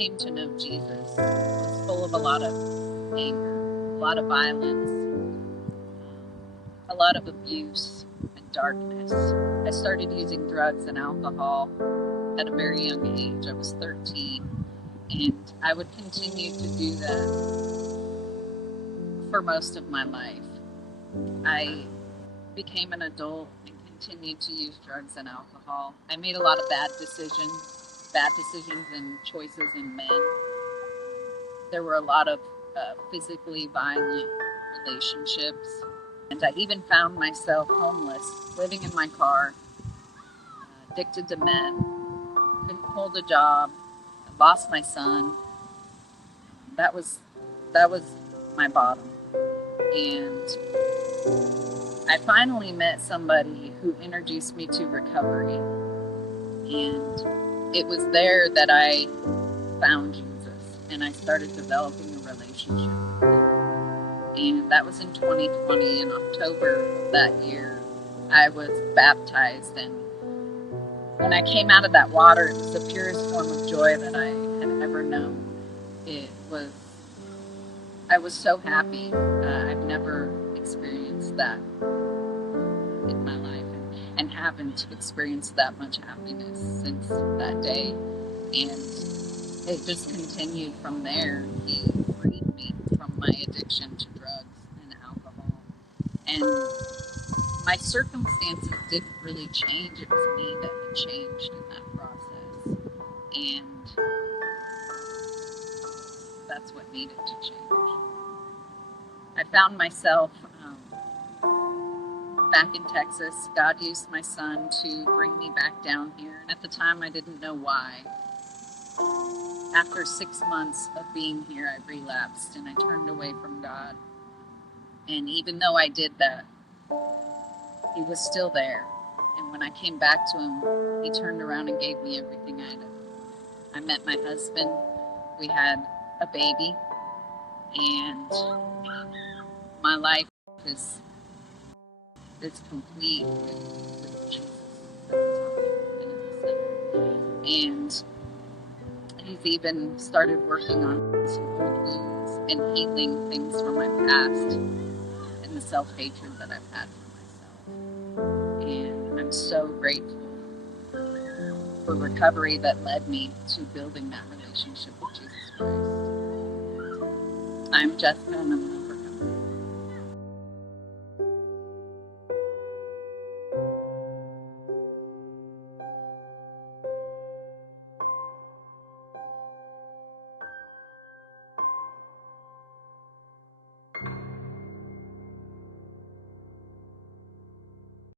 came to know Jesus was full of a lot of anger, a lot of violence, a lot of abuse and darkness. I started using drugs and alcohol at a very young age. I was 13, and I would continue to do that for most of my life. I became an adult and continued to use drugs and alcohol. I made a lot of bad decisions and choices in men. There were a lot of physically violent relationships, and I even found myself homeless, living in my car, addicted to men, couldn't hold a job, I lost my son. That was my bottom. And I finally met somebody who introduced me to recovery. And it was there that I found Jesus, and I started developing a relationship with him. And that was in 2020. In October of that year, I was baptized, and when I came out of that water, it was the purest form of joy that I had ever known. I was so happy. I've never experienced that in my life, and haven't experienced that much happiness since that day. And it just continued from there. He freed me from my addiction to drugs and alcohol. And my circumstances didn't really change. It was me that had changed in that process. And that's what needed to change. I found myself back in Texas. God used my son to bring me back down here. And at the time, I didn't know why. After 6 months of being here, I relapsed and I turned away from God. And even though I did that, he was still there. And when I came back to him, he turned around and gave me everything I had. I met my husband. We had a baby. And my life is complete with Jesus at the time and in the center. And he's even started working on some old wounds and healing things from my past and the self-hatred that I've had for myself. And I'm so grateful for recovery that led me to building that relationship with Jesus Christ. I'm Jessica, and I'm